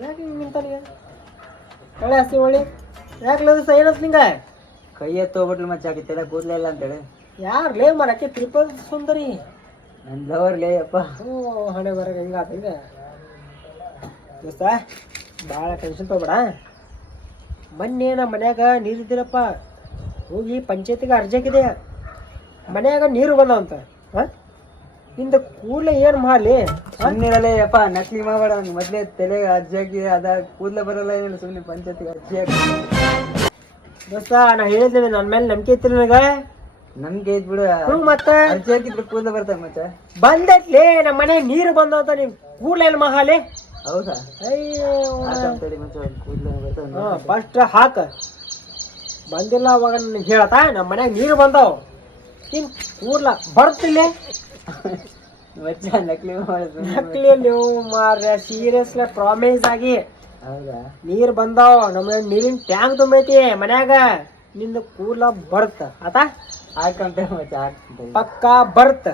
ಯಾಕೆ ನಿಂತಾನ ಕಳೆ ಹಸ್ತಿ ಒಳ್ಳಿ ಯಾಕಲದು ಸೈನಸ್ ನಿಂಗ ಕೈ ಎತ್ತೋಗ್ಬಿಟ್ಲು ಮಚ್ಚ ಆಗಿತ್ತೆಲ್ಲ ಕೂದ್ಲಿಲ್ಲ ಅಂತೇಳಿ. ಯಾರು ಲೇ ಮರಕ್ಕೆ ತ್ರಿಪಲ್ ಸುಂದರಿ ನನ್ ಲವರ್ ಲೇ ಅಪ್ಪ. ಓ ಹಣೆ ಬರ ಹಿಂಗಾತ ಈಗ ದೋಸ್ತ ಭಾಳ ಟೆನ್ಷನ್ ತಗೋಬೇಡ. ಮೊನ್ನೆ ನಮ್ಮ ಮನ್ಯಾಗ ನೀರಿದ್ದೀರಪ್ಪ ಹೋಗಿ ಪಂಚಾಯತಿಗೆ ಅರ್ಜಿ ಹಾಕಿದೆ. ಮನ್ಯಾಗ ನೀರು ಬಂದವಂತ ಇಂದ ಕೂಡಲೇ ಏನು ಮಾಡಲಿ ಸುಮ್ಮನಿರಲೇ ಯಪ್ಪ, ನಕಲಿ ಮಾಡಬೇಡ. ಮೊದಲೇ ತಲೆಗೆ ಅರ್ಜಿ ಹಾಕಿ ಅದ ಕೂದಲೇ ಬರಲ್ಲ ಏನಿಲ್ಲ, ಸುಮ್ಮನೆ ಪಂಚಾಯತಿಗೆ ಅರ್ಜಿ ಹಾಕಿ. ದೋಸ್ತ ನಾ ಹೇಳಿದ್ದೇನೆ, ನನ್ನ ಮೇಲೆ ನಂಬಿಕೆ ಇತ್ತು ನನಗ. ನಮ್ಗೆ ಐತ್ ಬಿಡು, ಮತ್ತೆ ಅರ್ಜಿ ಹಾಕಿದ್ರೆ ಕೂದಲೇ ಬರ್ತಾವ ಮತ್ತೆ. ಬಂದೈತ್ಲಿ ನಮ್ಮ ಮನೆ ನೀರು ಬಂದವಂತ ನೀವು ಕೂಡಲೇ ಏನು ಮಹಾಲಿ. ಹೌದಾ? ಅಯ್ಯೋ ಕೂದಲೇ ಬರ್ತಾವ. ಫಸ್ಟ್ ಹಾಕ ಬಂದಿಲ್ಲ ಅವಾಗ ನನಗೆ ಹೇಳತ್ತ ನಮ್ಮ ಮನ್ಯಾಗ ನೀರು ಬಂದಾವ ಇನ್ ಕೂಡ್ಲ ಬರ್ತಿಲ್ಲ. ಮಚ್ಚ ನಕಲಿ ಮಾಡೋದು. ನಕಲಿ ಮಾರ್ರೆ ಸೀರಿಯಸ್ಲಿ ಪ್ರಾಮಿಸ್ ಆಗಿ. ಹೌದಾ? ನೀರ್ ಬಂದಾವ ನಮ್ಮ ನೀರಿನ ಟ್ಯಾಂಕ್ ತುಂಬೈತಿ ಮನ್ಯಾಗ. ನಿಂದ ಕೂಡ್ಲ ಬರ್ತ ಆತ ಹಾಕಂತ ಮಚ್ಚ ಹಾಕ್ತಂತ ಪಕ್ಕಾ ಬರ್ತ.